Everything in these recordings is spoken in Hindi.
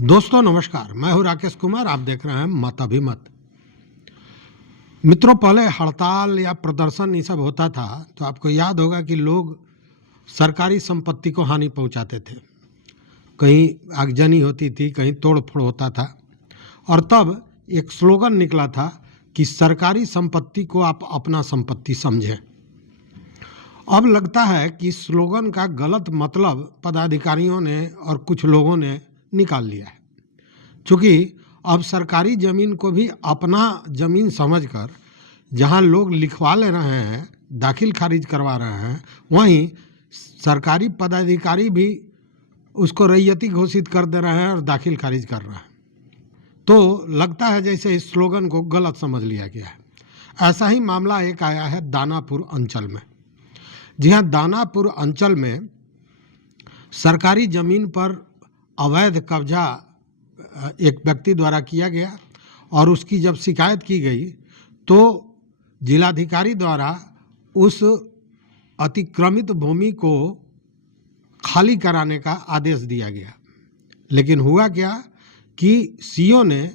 दोस्तों नमस्कार, मैं हूं राकेश कुमार। आप देख रहे हैं मत अभिमत। मित्रों, पहले हड़ताल या प्रदर्शन ये सब होता था तो आपको याद होगा कि लोग सरकारी संपत्ति को हानि पहुंचाते थे। कहीं आगजनी होती थी, कहीं तोड़ फोड़ होता था और तब एक स्लोगन निकला था कि सरकारी संपत्ति को आप अपना संपत्ति समझें। अब लगता है कि स्लोगन का गलत मतलब पदाधिकारियों ने और कुछ लोगों ने निकाल लिया है। क्योंकि अब सरकारी ज़मीन को भी अपना ज़मीन समझकर जहां लोग लिखवा ले रहे हैं, दाखिल खारिज करवा रहे हैं, वहीं सरकारी पदाधिकारी भी उसको रैयती घोषित कर दे रहे हैं और दाखिल खारिज कर रहे हैं। तो लगता है जैसे इस स्लोगन को गलत समझ लिया गया है। ऐसा ही मामला एक आया है दानापुर अंचल में। जी हाँ, दानापुर अंचल में सरकारी ज़मीन पर अवैध कब्जा एक व्यक्ति द्वारा किया गया और उसकी जब शिकायत की गई तो जिलाधिकारी द्वारा उस अतिक्रमित भूमि को खाली कराने का आदेश दिया गया। लेकिन हुआ क्या कि सीओ ने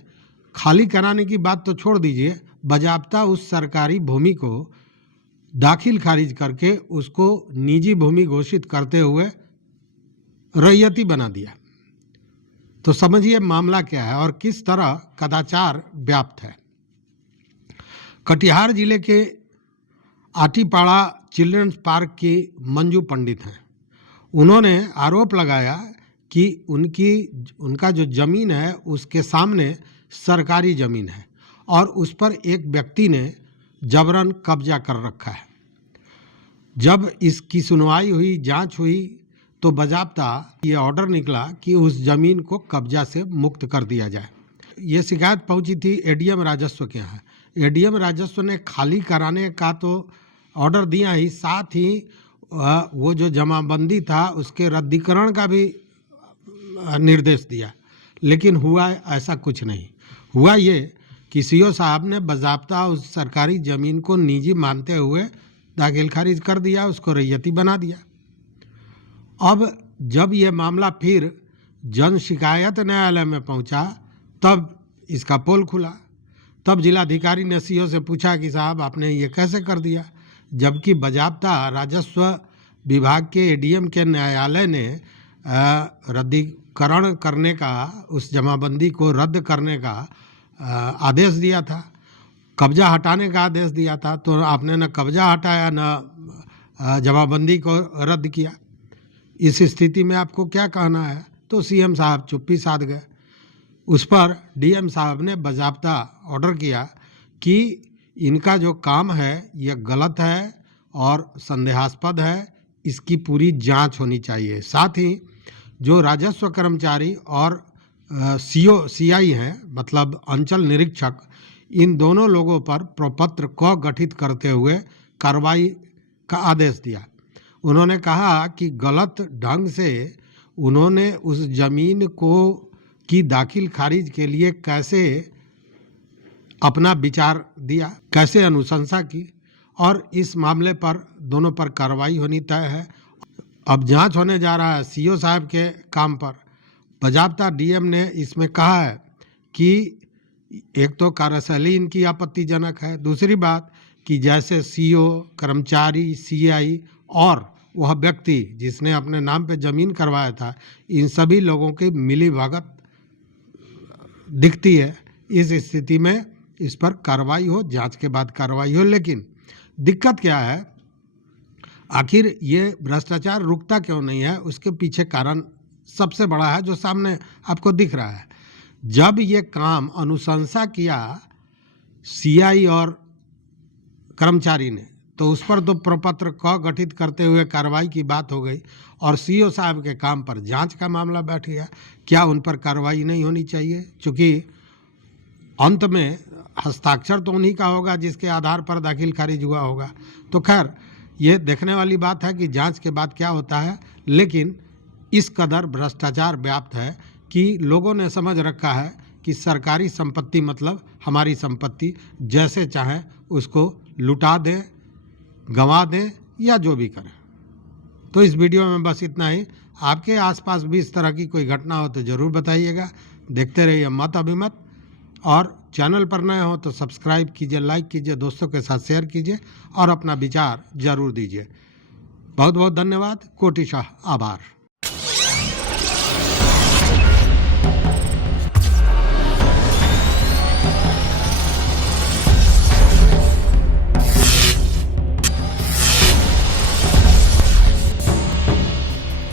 खाली कराने की बात तो छोड़ दीजिए, बजाबता उस सरकारी भूमि को दाखिल खारिज करके उसको निजी भूमि घोषित करते हुए रैयती बना दिया। तो समझिए मामला क्या है और किस तरह कदाचार व्याप्त है। कटिहार जिले के आटीपाड़ा चिल्ड्रंस पार्क की मंजू पंडित हैं। उन्होंने आरोप लगाया कि उनका जो ज़मीन है उसके सामने सरकारी ज़मीन है और उस पर एक व्यक्ति ने जबरन कब्जा कर रखा है। जब इसकी सुनवाई हुई, जांच हुई, तो बजाबता ये ऑर्डर निकला कि उस ज़मीन को कब्जा से मुक्त कर दिया जाए। ये शिकायत पहुंची थी एडीएम राजस्व के यहाँ। एडीएम राजस्व ने खाली कराने का तो ऑर्डर दिया ही, साथ ही वो जो जमाबंदी था उसके रद्दीकरण का भी निर्देश दिया। लेकिन हुआ ऐसा कुछ नहीं। हुआ ये कि सीओ साहब ने बजाबता उस सरकारी ज़मीन को निजी मानते हुए दाखिल खारिज कर दिया, उसको रैयती बना दिया। अब जब ये मामला फिर जन शिकायत न्यायालय में पहुंचा तब इसका पोल खुला। तब जिलाधिकारी ने सीओ से पूछा कि साहब आपने ये कैसे कर दिया, जबकि बजाबता राजस्व विभाग के एडीएम के न्यायालय ने रद्दीकरण करने का, उस जमाबंदी को रद्द करने का आदेश दिया था, कब्जा हटाने का आदेश दिया था। तो आपने न कब्जा हटाया न जमाबंदी को रद्द किया। इस स्थिति में आपको क्या कहना है? तो सीएम साहब चुप्पी साध गए। उस पर डीएम साहब ने बजाबता ऑर्डर किया कि इनका जो काम है ये गलत है और संदेहास्पद है, इसकी पूरी जांच होनी चाहिए। साथ ही जो राजस्व कर्मचारी और सीआई हैं, मतलब अंचल निरीक्षक, इन दोनों लोगों पर प्रपत्र को गठित करते हुए कार्रवाई का आदेश दिया। उन्होंने कहा कि गलत ढंग से उन्होंने उस ज़मीन को की दाखिल खारिज के लिए कैसे अपना विचार दिया, कैसे अनुशंसा की, और इस मामले पर दोनों पर कार्रवाई होनी तय है। अब जांच होने जा रहा है सीओ साहब के काम पर। बजाबता डीएम ने इसमें कहा है कि एक तो कार्यशैली इनकी आपत्तिजनक है, दूसरी बात कि जैसे सीओ, कर्मचारी, सीआई और वह व्यक्ति जिसने अपने नाम पे ज़मीन करवाया था, इन सभी लोगों की मिलीभगत दिखती है। इस स्थिति में इस पर कार्रवाई हो, जांच के बाद कार्रवाई हो। लेकिन दिक्कत क्या है, आखिर ये भ्रष्टाचार रुकता क्यों नहीं है? उसके पीछे कारण सबसे बड़ा है जो सामने आपको दिख रहा है। जब ये काम अनुशंसा किया सीआई और कर्मचारी ने, तो उस पर तो प्रपत्र को गठित करते हुए कार्रवाई की बात हो गई और सीओ साहब के काम पर जांच का मामला बैठ गया। क्या उन पर कार्रवाई नहीं होनी चाहिए? क्योंकि अंत में हस्ताक्षर तो उन्हीं का होगा जिसके आधार पर दाखिल खारिज हुआ होगा। तो खैर ये देखने वाली बात है कि जांच के बाद क्या होता है। लेकिन इस कदर भ्रष्टाचार व्याप्त है कि लोगों ने समझ रखा है कि सरकारी संपत्ति मतलब हमारी संपत्ति, जैसे चाहे उसको लुटा दें, गंवा दें या जो भी करें। तो इस वीडियो में बस इतना ही। आपके आसपास भी इस तरह की कोई घटना हो तो ज़रूर बताइएगा। देखते रहिए मत अभिमत, और चैनल पर नए हो तो सब्सक्राइब कीजिए, लाइक कीजिए, दोस्तों के साथ शेयर कीजिए और अपना विचार जरूर दीजिए। बहुत बहुत धन्यवाद, कोटिशाह आभार।